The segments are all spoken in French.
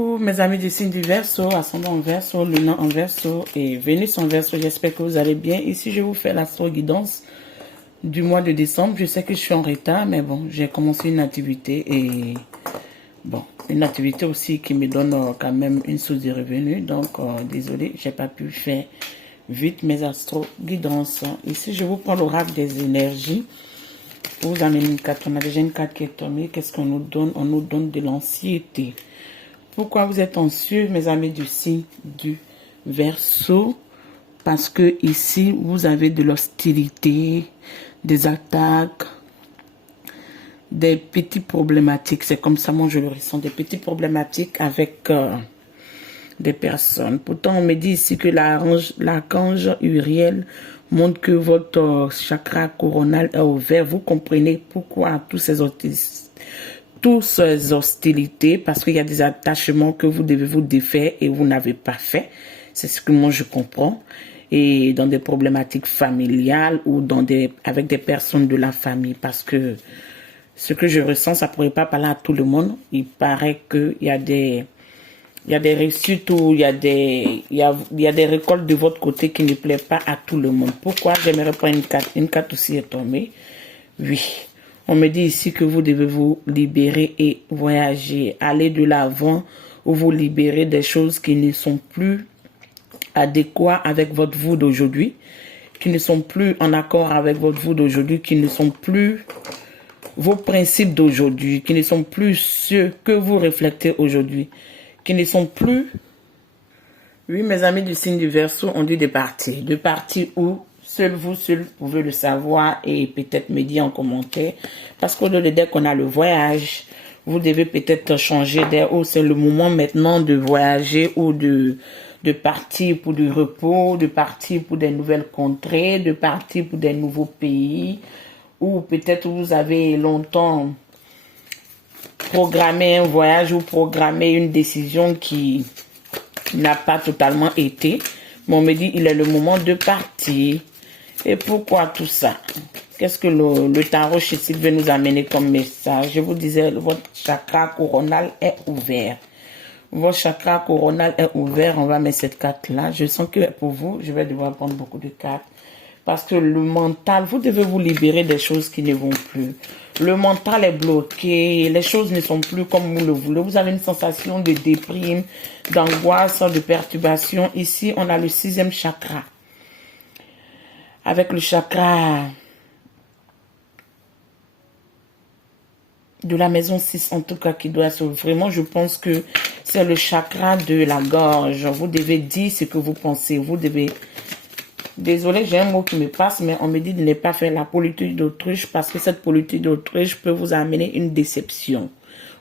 Bonjour mes amis du signe du Verseau, ascendant en Verseau, lunan en Verseau et Vénus en Verseau. J'espère que vous allez bien. Ici, je vous fais l'astro-guidance du mois de décembre. Je sais que je suis en retard, mais bon, j'ai commencé une activité et bon, une activité aussi qui me donne quand même une source de revenus. Donc, désolé, j'ai pas pu faire vite mes astro-guidances. Ici, je vous prends l'oracle des énergies. Vous amenez une carte. On a déjà une carte qui est tombée. Qu'est-ce qu'on nous donne? On nous donne de l'anxiété. Pourquoi vous êtes anxieux, mes amis du signe du Verseau? Parce que ici, vous avez de l'hostilité, des attaques, des petites problématiques. C'est comme ça, moi, je le ressens. Des petites problématiques avec des personnes. Pourtant, on me dit ici que l'archange Uriel montre que votre chakra coronal est ouvert. Vous comprenez pourquoi tous ces hostilités, parce qu'il y a des attachements que vous devez vous défaire et vous n'avez pas fait. C'est ce que moi je comprends. Et dans des problématiques familiales ou avec des personnes de la famille, parce que ce que je ressens, ça pourrait pas parler à tout le monde. Il paraît qu'il y a des réussites ou il y a des récoltes de votre côté qui ne plaisent pas à tout le monde. Pourquoi? J'aimerais prendre une carte. Une carte aussi est tombée. Oui. On me dit ici que vous devez vous libérer et voyager. Aller de l'avant ou vous libérer des choses qui ne sont plus adéquates avec votre vous d'aujourd'hui, qui ne sont plus en accord avec votre vous d'aujourd'hui, qui ne sont plus vos principes d'aujourd'hui, qui ne sont plus ceux que vous reflétez aujourd'hui, qui ne sont plus... Oui, mes amis du signe du Verseau, on dit de partir. De partir où? Seul vous pouvez le savoir et peut-être me dire en commentaire. Parce que dès qu'on a le voyage, vous devez peut-être changer d'air. Ou c'est le moment maintenant de voyager ou de partir pour du repos, de partir pour des nouvelles contrées, de partir pour des nouveaux pays. Ou peut-être vous avez longtemps programmé un voyage ou programmé une décision qui n'a pas totalement été. Mais on me dit il est le moment de partir. Et pourquoi tout ça? Qu'est-ce que le tarot chez veut nous amener comme message? Je vous disais, votre chakra coronal est ouvert. Votre chakra coronal est ouvert. On va mettre cette carte-là. Je sens que pour vous, je vais devoir prendre beaucoup de cartes. Parce que le mental, vous devez vous libérer des choses qui ne vont plus. Le mental est bloqué. Les choses ne sont plus comme vous le voulez. Vous avez une sensation de déprime, d'angoisse, de perturbation. Ici, on a le 6e chakra. Avec le chakra de la maison 6, en tout cas, qui doit se... Vraiment, je pense que c'est le chakra de la gorge. Vous devez dire ce que vous pensez. Vous devez... Désolé, j'ai un mot qui me passe, mais on me dit de ne pas faire la politique d'autruche parce que cette politique d'autruche peut vous amener une déception.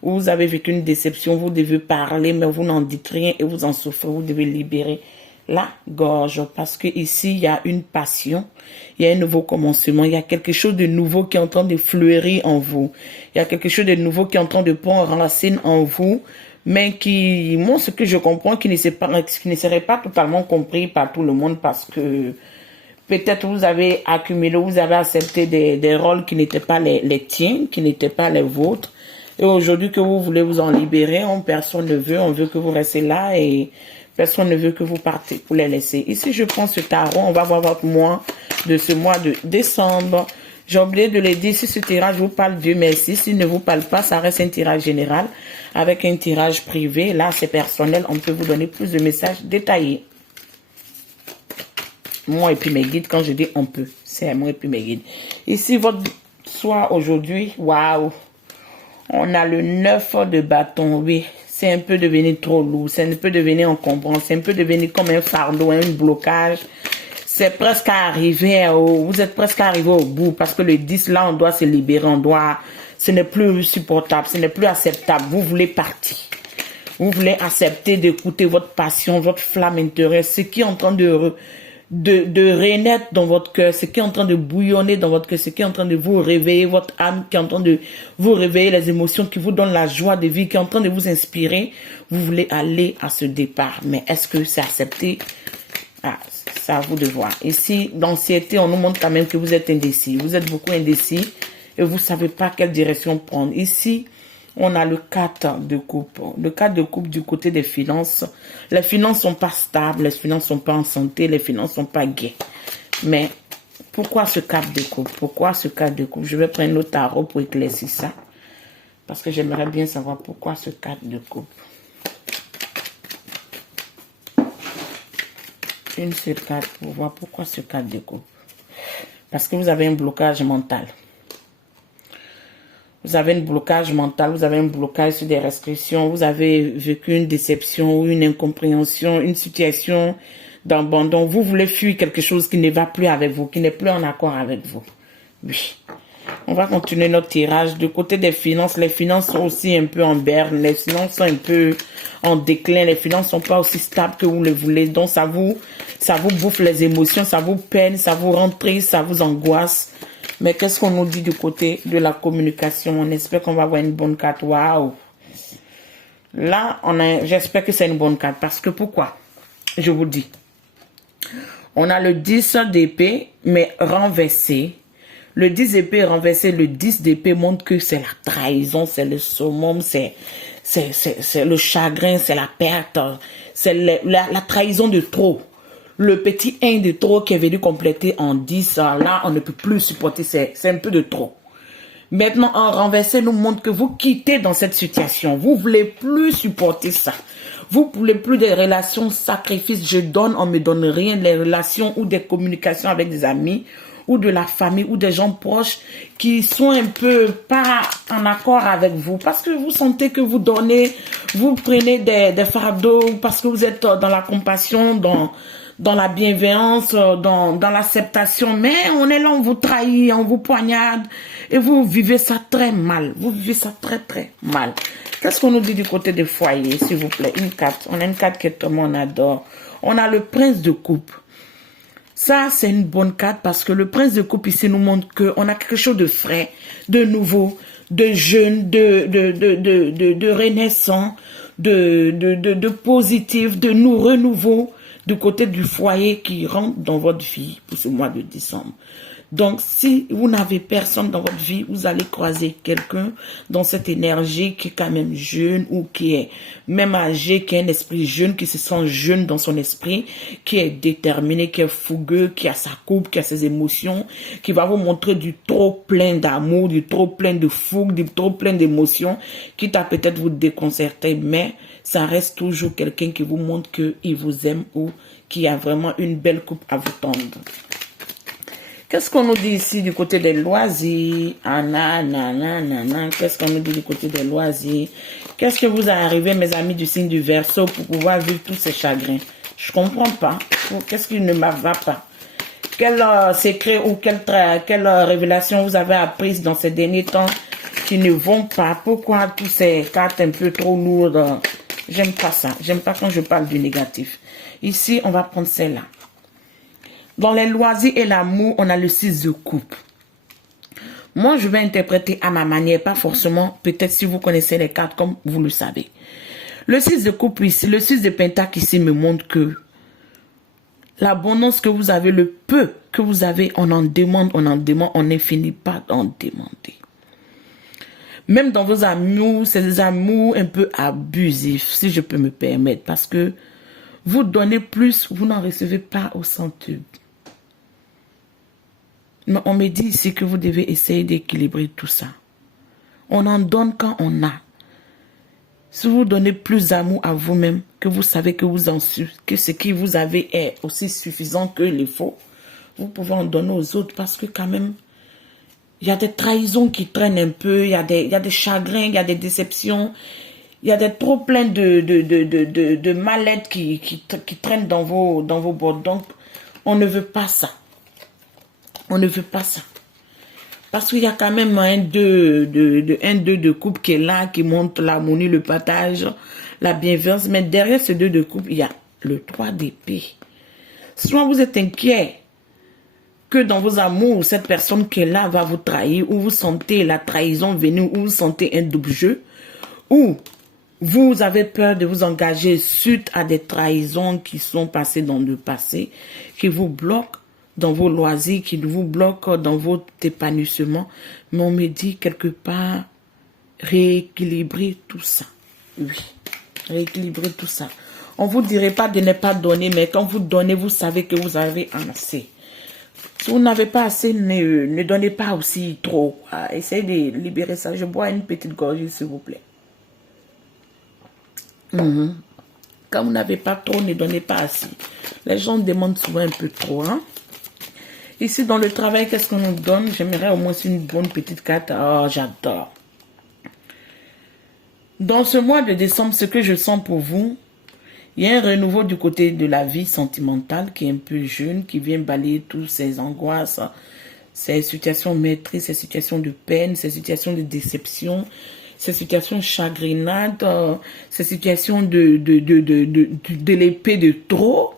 Vous avez vécu une déception, vous devez parler, mais vous n'en dites rien et vous en souffrez. Vous devez libérer la gorge parce que ici il y a une passion, il y a un nouveau commencement, il y a quelque chose de nouveau qui est en train de fleurir en vous, il y a quelque chose de nouveau qui est en train de prendre racine en vous, mais qui, moi ce que je comprends, qui ne serait pas totalement compris par tout le monde parce que peut-être vous avez accumulé, vous avez accepté des rôles qui n'étaient pas les tiens, qui n'étaient pas les vôtres. Et aujourd'hui que vous voulez vous en libérer, personne ne veut, on veut que vous restez là et personne ne veut que vous partez pour les laisser. Ici, je prends ce tarot, on va voir votre mois de ce mois de décembre. J'ai oublié de le dire, si ce tirage vous parle, Dieu merci. S'il ne vous parle pas, ça reste un tirage général avec un tirage privé. Là, c'est personnel, on peut vous donner plus de messages détaillés. Moi et puis mes guides, quand je dis on peut, c'est moi et puis mes guides. Ici, votre soir aujourd'hui, waouh, on a le 9 de bâton, oui. C'est un peu devenu trop lourd, c'est un peu devenu encombrant, c'est un peu devenu comme un fardeau, un blocage. C'est presque arrivé vous êtes presque arrivé au bout parce que le 10 là, on doit se libérer, ce n'est plus supportable, ce n'est plus acceptable. Vous voulez partir. Vous voulez accepter d'écouter votre passion, votre flamme intérieure, ce qui est en train de renaître dans votre cœur, ce qui est en train de bouillonner dans votre cœur, ce qui est en train de vous réveiller, votre âme qui est en train de vous réveiller, les émotions qui vous donnent la joie de vie, qui est en train de vous inspirer. Vous voulez aller à ce départ, mais est-ce que c'est accepté? Ah, c'est à vous de voir. Ici, l'anxiété, on nous montre quand même que vous êtes indécis. Vous êtes beaucoup indécis et vous ne savez pas quelle direction prendre. Ici, On a le 4 de coupe. Le 4 de coupe du côté des finances. Les finances sont pas stables, les finances sont pas en santé, les finances sont pas gaies. Mais pourquoi ce 4 de coupe? Pourquoi ce 4 de coupe? Je vais prendre le tarot pour éclaircir ça. Parce que j'aimerais bien savoir pourquoi ce 4 de coupe. Une seule carte pour voir pourquoi ce 4 de coupe. Parce que vous avez un blocage mental. Vous avez un blocage mental, vous avez un blocage sur des restrictions, vous avez vécu une déception ou une incompréhension, une situation d'abandon. Vous voulez fuir quelque chose qui ne va plus avec vous, qui n'est plus en accord avec vous. Oui. On va continuer notre tirage. Du côté des finances, les finances sont aussi un peu en berne. Les finances sont un peu en déclin. Les finances sont pas aussi stables que vous le voulez. Donc, ça vous bouffe les émotions, ça vous peine, ça vous rend triste, ça vous angoisse. Mais qu'est-ce qu'on nous dit du côté de la communication? On espère qu'on va avoir une bonne carte. Waouh! Là, j'espère que c'est une bonne carte. Parce que pourquoi? Je vous dis. On a le 10 d'épée, mais renversé. Le 10 d'épée renversé, le 10 d'épée montre que c'est la trahison, c'est le summum, c'est le chagrin, c'est la perte, c'est la trahison de trop. Le petit 1 de trop qui est venu compléter en 10, là, on ne peut plus supporter, c'est un peu de trop. Maintenant, en renversé nous montre que vous quittez dans cette situation. Vous voulez plus supporter ça. Vous voulez plus des relations sacrifices. Je donne, on me donne rien. Les relations ou des communications avec des amis ou de la famille ou des gens proches qui sont un peu pas en accord avec vous. Parce que vous sentez que vous donnez, vous prenez des fardeaux parce que vous êtes dans la compassion, dans la bienveillance, dans l'acceptation. Mais on est là, on vous trahit, on vous poignarde. Et vous vivez ça très mal. Vous vivez ça très, très mal. Qu'est-ce qu'on nous dit du côté des foyers, s'il vous plaît? Une carte. On a une carte que tout le monde adore. On a le prince de coupe. Ça, c'est une bonne carte parce que le prince de coupe ici nous montre qu'on a quelque chose de frais, de nouveau, de jeune, de renaissant, de positif, de renouveau du côté du foyer qui rentre dans votre vie pour ce mois de décembre. Donc, si vous n'avez personne dans votre vie, vous allez croiser quelqu'un dans cette énergie qui est quand même jeune ou qui est même âgé, qui a un esprit jeune, qui se sent jeune dans son esprit, qui est déterminé, qui est fougueux, qui a sa coupe, qui a ses émotions, qui va vous montrer du trop plein d'amour, du trop plein de fougue, du trop plein d'émotions, qui t'a peut-être vous déconcerter, mais ça reste toujours quelqu'un qui vous montre qu'il vous aime ou qui a vraiment une belle coupe à vous tendre. Qu'est-ce qu'on nous dit ici du côté des loisirs? Qu'est-ce qu'on nous dit du côté des loisirs? Qu'est-ce que vous a arrivé, mes amis du signe du Verseau, pour pouvoir vivre tous ces chagrins? Je comprends pas. Qu'est-ce qui ne va pas? Quel secret ou quelle révélation vous avez apprise dans ces derniers temps qui ne vont pas? Pourquoi toutes ces cartes un peu trop lourdes? J'aime pas ça. J'aime pas quand je parle du négatif. Ici, on va prendre celle-là. Dans les loisirs et l'amour, on a le 6 de coupe. Moi, je vais interpréter à ma manière, pas forcément, peut-être si vous connaissez les cartes comme vous le savez. Le 6 de coupe ici, le 6 de pentacle ici me montre que l'abondance que vous avez, le peu que vous avez, on en demande, on ne finit pas d'en demander. Même dans vos amours, c'est des amours un peu abusifs, si je peux me permettre, parce que vous donnez plus, vous n'en recevez pas au centuple. Mais on me dit ici que vous devez essayer d'équilibrer tout ça. On en donne quand on a. Si vous donnez plus d'amour à vous-même, que vous savez que que ce qui vous avez est aussi suffisant que il faut, vous pouvez en donner aux autres parce que quand même, il y a des trahisons qui traînent un peu, il y a des chagrins, il y a des déceptions, il y a des trop plein de mal-être qui traînent dans vos bords. Donc, on ne veut pas ça. On ne veut pas ça. Parce qu'il y a quand même un 2 de coupe qui est là, qui montre l'harmonie, le partage, la bienveillance. Mais derrière ce 2 de coupe, il y a le 3 d'épée. Soit vous êtes inquiet que dans vos amours, cette personne qui est là va vous trahir, ou vous sentez la trahison venir, ou vous sentez un double jeu, ou vous avez peur de vous engager suite à des trahisons qui sont passées dans le passé, qui vous bloquent dans vos loisirs, qui vous bloquent dans votre épanouissement. Mais on me dit quelque part, rééquilibrer tout ça. Oui, rééquilibrer tout ça. On ne vous dirait pas de ne pas donner, mais quand vous donnez, vous savez que vous avez assez. Si vous n'avez pas assez, ne donnez pas aussi trop. Essayez de libérer ça. Je bois une petite gorgée, s'il vous plaît. Quand vous n'avez pas trop, ne donnez pas assez. Les gens demandent souvent un peu trop. Hein? Ici, dans le travail, qu'est-ce qu'on nous donne? J'aimerais au moins une bonne petite carte. Oh, j'adore. Dans ce mois de décembre, ce que je sens pour vous, il y a un renouveau du côté de la vie sentimentale qui est un peu jeune, qui vient balayer toutes ces angoisses, ces situations maîtrises, ces situations de peine, ces situations de déception, ces situations chagrinantes, ces situations de l'épée de trop,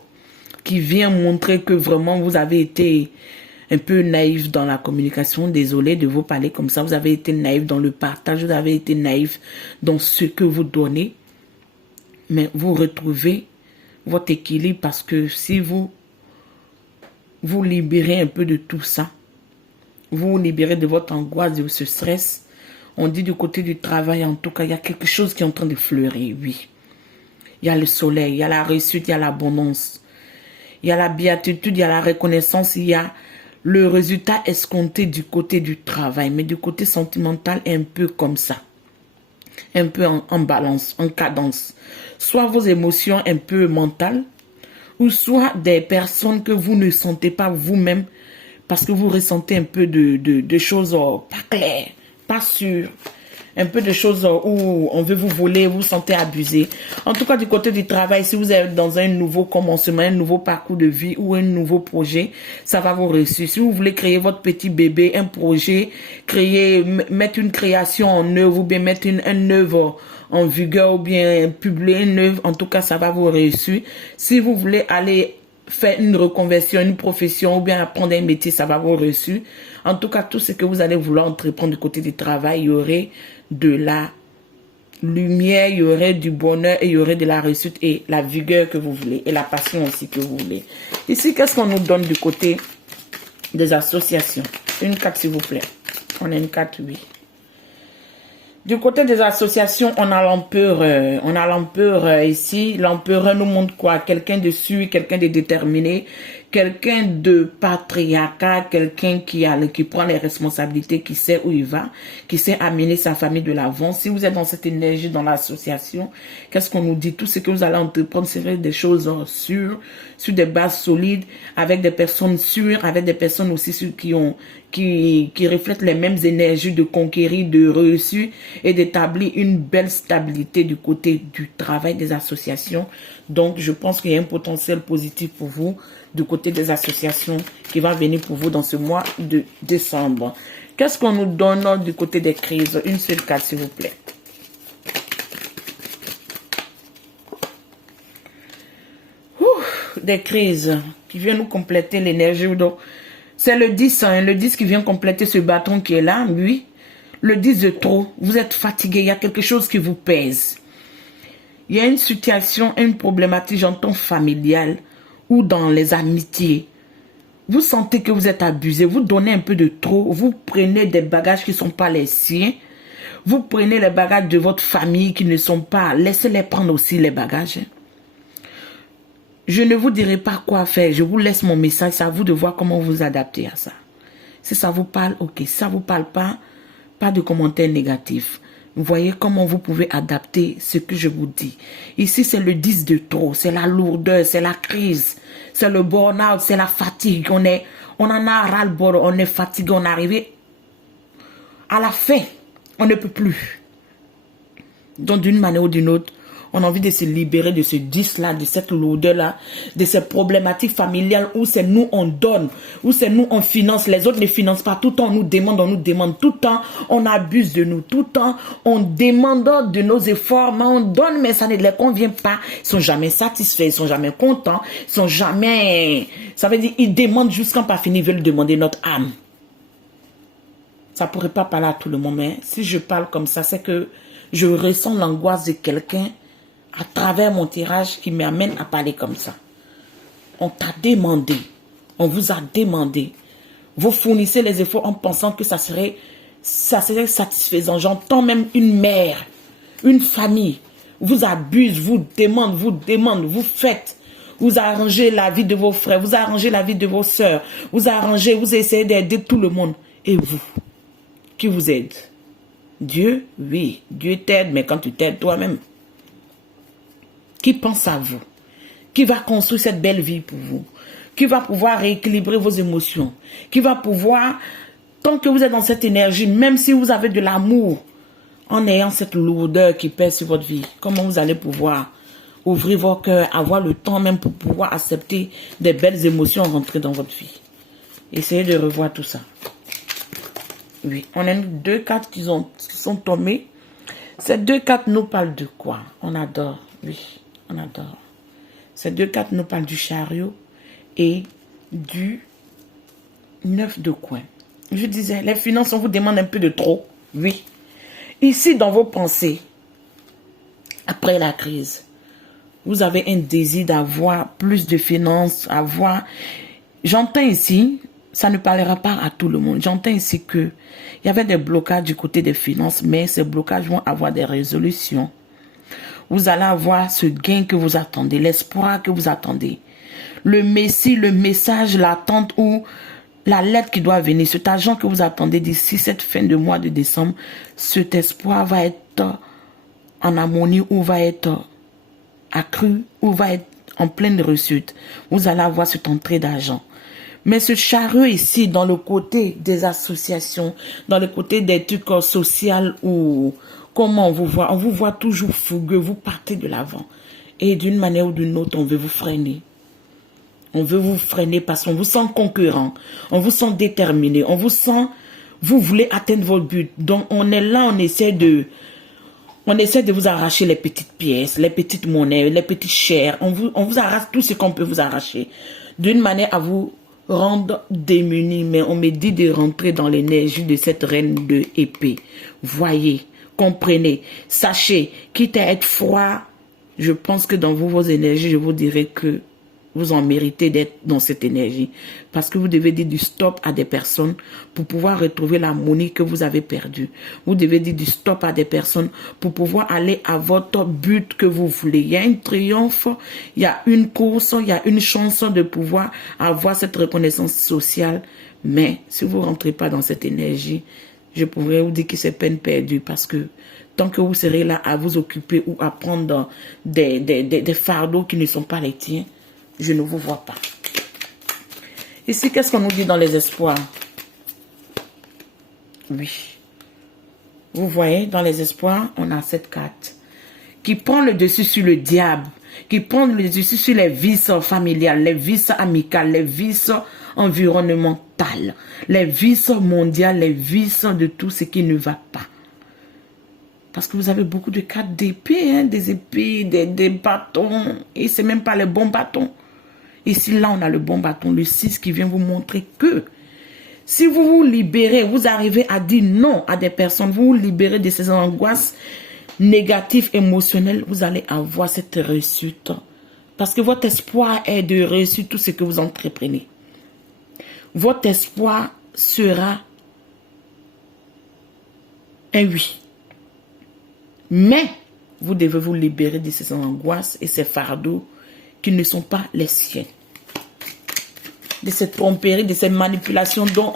qui vient montrer que vraiment vous avez été un peu naïf dans la communication. Désolé de vous parler comme ça. Vous avez été naïf dans le partage, vous avez été naïf dans ce que vous donnez. Mais vous retrouvez votre équilibre parce que si vous vous libérez un peu de tout ça, vous vous libérez de votre angoisse, de ce stress, on dit du côté du travail, en tout cas, il y a quelque chose qui est en train de fleurir, oui. Il y a le soleil, il y a la réussite, il y a l'abondance, il y a la béatitude, il y a la reconnaissance, il y a le résultat escompté du côté du travail, mais du côté sentimental, un peu comme ça. Un peu en balance, en cadence. Soit vos émotions un peu mentales, ou soit des personnes que vous ne sentez pas vous-même parce que vous ressentez un peu de choses pas claires, pas sûres. Un peu de choses où on veut vous voler, vous vous sentez abusé. En tout cas, du côté du travail, si vous êtes dans un nouveau commencement, un nouveau parcours de vie ou un nouveau projet, ça va vous réussir. Si vous voulez créer votre petit bébé, un projet, mettre une création en œuvre ou bien mettre une œuvre en vigueur ou bien publier une œuvre, en tout cas, ça va vous réussir. Si vous voulez aller faire une reconversion, une profession ou bien apprendre un métier, ça va vous réussir. En tout cas, tout ce que vous allez vouloir entreprendre du côté du travail, il y aurait de la lumière, il y aurait du bonheur et il y aurait de la réussite et la vigueur que vous voulez et la passion aussi que vous voulez. Ici, qu'est-ce qu'on nous donne du côté des associations? Une carte, s'il vous plaît. On a une carte, oui. Du côté des associations, on a l'empereur. On a l'empereur ici. L'empereur nous montre quoi? Quelqu'un de sûr, quelqu'un de déterminé, quelqu'un de patriarcat, quelqu'un qui prend les responsabilités, qui sait où il va, qui sait amener sa famille de l'avant. Si vous êtes dans cette énergie dans l'association, qu'est-ce qu'on nous dit? Tout ce que vous allez entreprendre serait des choses sûres, sur des bases solides, avec des personnes sûres, avec des personnes aussi qui reflètent les mêmes énergies de conquérir, de réussir et d'établir une belle stabilité du côté du travail des associations. Donc, je pense qu'il y a un potentiel positif pour vous du côté des associations qui va venir pour vous dans ce mois de décembre. Qu'est-ce qu'on nous donne du côté des crises? Une seule carte, s'il vous plaît. Des crises qui viennent nous compléter l'énergie. C'est le 10, hein, le 10 qui vient compléter ce bâton qui est là, oui. Le 10 de trop, vous êtes fatigué, il y a quelque chose qui vous pèse. Il y a une situation, une problématique, j'entends familiale, ou dans les amitiés. Vous sentez que vous êtes abusé, vous donnez un peu de trop, vous prenez des bagages qui ne sont pas les siens, vous prenez les bagages de votre famille qui ne sont pas, laissez-les prendre aussi les bagages. Je ne vous dirai pas quoi faire, je vous laisse mon message, c'est à vous de voir comment vous adapter à ça. Si ça vous parle, ok. Si ça vous parle pas de commentaires négatifs. Vous voyez comment vous pouvez adapter ce que je vous dis. Ici, c'est le 10 de trop, c'est la lourdeur, c'est la crise, c'est le burn-out, c'est la fatigue. On en a ras-le-bol, on est fatigué, on est arrivé à la fin, on ne peut plus. Donc, d'une manière ou d'une autre, on a envie de se libérer de ce 10-là, de cette lourdeur-là, de ces problématiques familiales où c'est nous on donne, où c'est nous on finance, les autres ne financent pas. Tout le temps on nous demande, tout le temps on abuse de nous, tout le temps on demande de nos efforts, mais on donne, mais ça ne les convient pas. Ils sont jamais satisfaits, ils sont jamais contents, ils sont jamais... Ça veut dire ils demandent jusqu'à pas finir, ils veulent demander notre âme. Ça pourrait pas parler à tout le monde, mais si je parle comme ça, c'est que je ressens l'angoisse de quelqu'un à travers mon tirage qui m'amène à parler comme ça. On t'a demandé, on vous a demandé. Vous fournissez les efforts en pensant que ça serait Ça c'est satisfaisant. J'entends même une mère, une famille, vous abuse, vous demande, vous faites. Vous arrangez la vie de vos frères, vous arrangez la vie de vos sœurs, vous arrangez, vous essayez d'aider tout le monde. Et vous, qui vous aide? Dieu, oui, Dieu t'aide, mais quand tu t'aides toi-même, qui pense à vous? Qui va construire cette belle vie pour vous? Qui va pouvoir rééquilibrer vos émotions? Qui va pouvoir, tant que vous êtes dans cette énergie, même si vous avez de l'amour, en ayant cette lourdeur qui pèse sur votre vie, comment vous allez pouvoir ouvrir vos cœurs, avoir le temps même pour pouvoir accepter des belles émotions rentrer dans votre vie? Essayez de revoir tout ça. Oui, on a deux cartes qui sont tombées. Ces deux cartes nous parlent de quoi? On adore, oui, on adore. Ces deux cartes nous parlent du chariot et du 9 de coin. Je disais, les finances, on vous demande un peu de trop. Oui. Ici, dans vos pensées, après la crise, vous avez un désir d'avoir plus de finances, avoir... J'entends ici, ça ne parlera pas à tout le monde. J'entends ici que il y avait des blocages du côté des finances, mais ces blocages vont avoir des résolutions. Vous allez avoir ce gain que vous attendez, l'espoir que vous attendez. Le messie, le message, l'attente ou la lettre qui doit venir, cet argent que vous attendez d'ici cette fin de mois de décembre, cet espoir va être en harmonie ou va être accru ou va être en pleine réussite. Vous allez avoir cette entrée d'argent. Mais ce chariot ici, dans le côté des associations, dans le côté des trucs sociaux ou comment on vous voit toujours fougueux, vous partez de l'avant. Et d'une manière ou d'une autre, on veut vous freiner. On veut vous freiner parce qu'on vous sent concurrent, on vous sent déterminé, on vous sent, vous voulez atteindre votre but. Donc on est là, on essaie de vous arracher les petites pièces, les petites monnaies, les petites chairs. On vous arrache tout ce qu'on peut vous arracher. D'une manière à vous rendre démunis, mais on me dit de rentrer dans l'énergie de cette reine de épée. Voyez, comprenez, sachez, quitte à être froid, je pense que dans vos énergies, je vous dirais que vous en méritez d'être dans cette énergie. Parce que vous devez dire du stop à des personnes pour pouvoir retrouver l'harmonie que vous avez perdue. Vous devez dire du stop à des personnes pour pouvoir aller à votre but que vous voulez. Il y a un triomphe, il y a une course, il y a une chance de pouvoir avoir cette reconnaissance sociale. Mais si vous ne rentrez pas dans cette énergie, je pourrais vous dire que c'est peine perdue parce que tant que vous serez là à vous occuper ou à prendre des fardeaux qui ne sont pas les tiens, je ne vous vois pas. Ici, qu'est-ce qu'on nous dit dans les espoirs? Oui. Vous voyez, dans les espoirs, on a cette carte qui prend le dessus sur le diable, qui prend le dessus sur les vices familiales, les vices amicales, les vices environnementales, les vices mondiales, les vices de tout ce qui ne va pas. Parce que vous avez beaucoup de cartes d'épée, hein, des épées, des bâtons, et c'est même pas les bons bâtons. Ici, là, on a le bon bâton, le 6 qui vient vous montrer que si vous vous libérez, vous arrivez à dire non à des personnes, vous vous libérez de ces angoisses négatives, émotionnelles, vous allez avoir cette réussite. Parce que votre espoir est de réussir tout ce que vous entreprenez. Votre espoir sera un oui. Mais vous devez vous libérer de ces angoisses et ces fardeaux qui ne sont pas les siens. De cette tromperie, de ces manipulations dont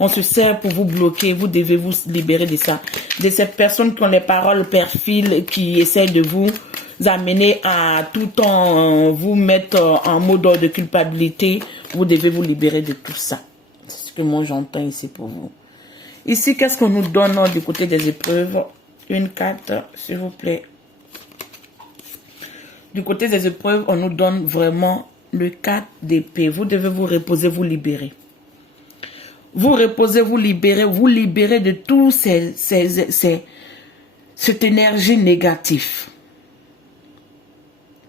on se sert pour vous bloquer. Vous devez vous libérer de ça. De ces personnes qui ont les paroles perfides, qui essaient de vous amener à tout temps vous mettre en mode de culpabilité. Vous devez vous libérer de tout ça. C'est ce que moi j'entends ici pour vous. Ici, qu'est-ce qu'on nous donne du côté des épreuves? Une carte, s'il vous plaît. Du côté des épreuves, on nous donne vraiment le 4 d'épée. Vous devez vous reposer, vous libérer. Vous reposez, vous libérer de tout cette énergie négative.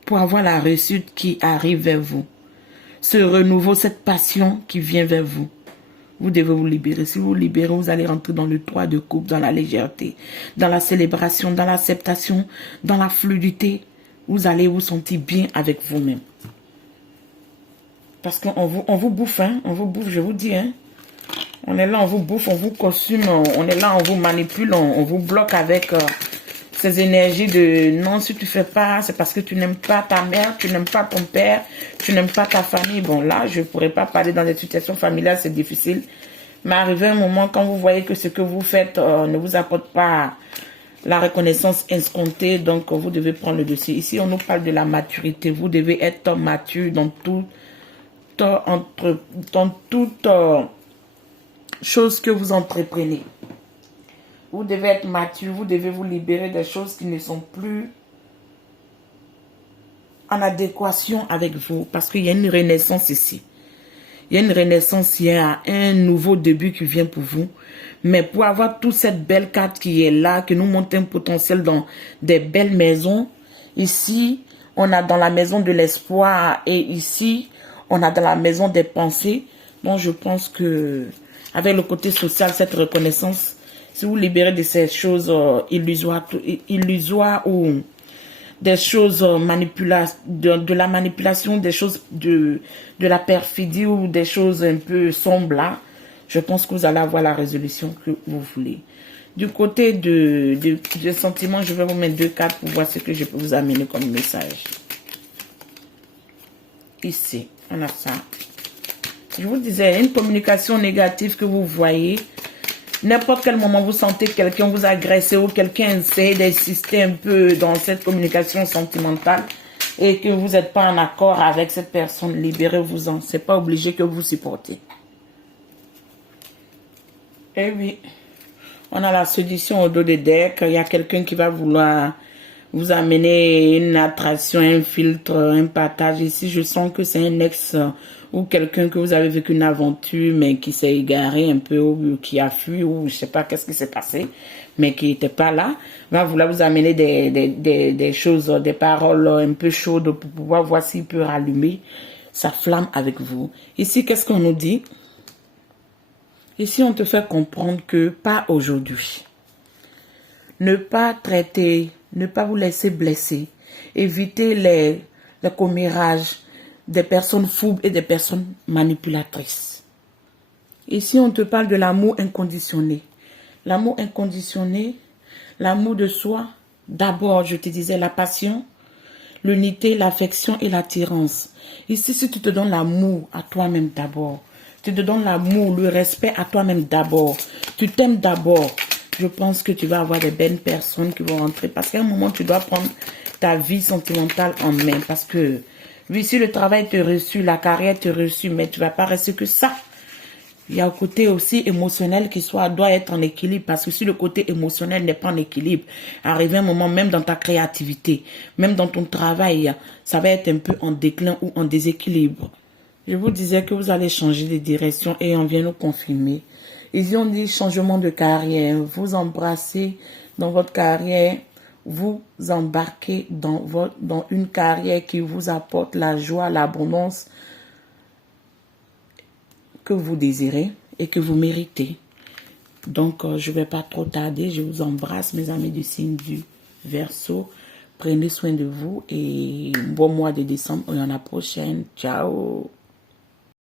Pour avoir la réussite qui arrive vers vous. Ce renouveau, cette passion qui vient vers vous. Vous devez vous libérer. Si vous vous libérez, vous allez rentrer dans le 3 de coupe, dans la légèreté, dans la célébration, dans l'acceptation, dans la fluidité. Vous allez vous sentir bien avec vous-même. Parce qu'on vous bouffe, hein. On vous bouffe, je vous dis, hein. On est là, on vous bouffe, on vous consume, on est là, on vous manipule, on vous bloque avec ces énergies de non, si tu fais pas, c'est parce que tu n'aimes pas ta mère, tu n'aimes pas ton père, tu n'aimes pas ta famille. Bon, là, je ne pourrais pas parler dans des situations familiales, c'est difficile. Mais arrivé un moment, quand vous voyez que ce que vous faites ne vous apporte pas la reconnaissance escomptée, donc vous devez prendre le dessus. Ici, on nous parle de la maturité. Vous devez être mature dans toute chose que vous entreprenez. Vous devez être mature, vous devez vous libérer des choses qui ne sont plus en adéquation avec vous. Parce qu'il y a une renaissance ici. Il y a une renaissance, il y a un nouveau début qui vient pour vous. Mais pour avoir toute cette belle carte qui est là, qui nous montre un potentiel dans des belles maisons, ici, on a dans la maison de l'espoir et ici, on a dans la maison des pensées. Donc, je pense que avec le côté social, cette reconnaissance, si vous libérez de ces choses illusoires ou des choses de la manipulation, des choses de la perfidie ou des choses un peu sombres là, je pense que vous allez avoir la résolution que vous voulez. Du côté de sentiments, je vais vous mettre 2 cartes pour voir ce que je peux vous amener comme message. Ici, on a ça. Je vous disais, une communication négative que vous voyez. N'importe quel moment, vous sentez quelqu'un vous agresser ou quelqu'un essaie d'insister un peu dans cette communication sentimentale et que vous n'êtes pas en accord avec cette personne, libérez-vous-en. Ce n'est pas obligé que vous supportez. Eh oui, on a la séduction au dos des decks. Il y a quelqu'un qui va vouloir vous amener une attraction, un filtre, un partage. Ici, je sens que c'est un ex ou quelqu'un que vous avez vécu une aventure, mais qui s'est égaré un peu, ou qui a fui, ou je sais pas qu'est-ce qui s'est passé, mais qui n'était pas là, va vouloir vous amener des choses, des paroles un peu chaudes pour pouvoir voir s'il peut rallumer sa flamme avec vous. Ici, qu'est-ce qu'on nous dit? Ici, on te fait comprendre que pas aujourd'hui. Ne pas traiter, ne pas vous laisser blesser. Évitez les commérages des personnes fourbes et des personnes manipulatrices. Ici, on te parle de l'amour inconditionnel. L'amour inconditionnel, l'amour de soi. D'abord, je te disais, la passion, l'unité, l'affection et l'attirance. Ici, si tu te donnes l'amour à toi-même d'abord, tu te donnes l'amour, le respect à toi-même d'abord, tu t'aimes d'abord, je pense que tu vas avoir des belles personnes qui vont rentrer. Parce qu'à un moment, tu dois prendre ta vie sentimentale en main. Parce que, oui, si le travail te reçu, la carrière te reçu, mais tu ne vas pas rester que ça. Il y a un côté aussi émotionnel qui doit être en équilibre. Parce que si le côté émotionnel n'est pas en équilibre, arrivé un moment, même dans ta créativité, même dans ton travail, ça va être un peu en déclin ou en déséquilibre. Je vous disais que vous allez changer de direction et on vient nous confirmer. Ils ont dit changement de carrière. Vous embrassez dans votre carrière, vous embarquez dans une carrière qui vous apporte la joie, l'abondance que vous désirez et que vous méritez. Donc, je ne vais pas trop tarder. Je vous embrasse, mes amis du signe du Verseau. Prenez soin de vous et bon mois de décembre et à la prochaine. Ciao!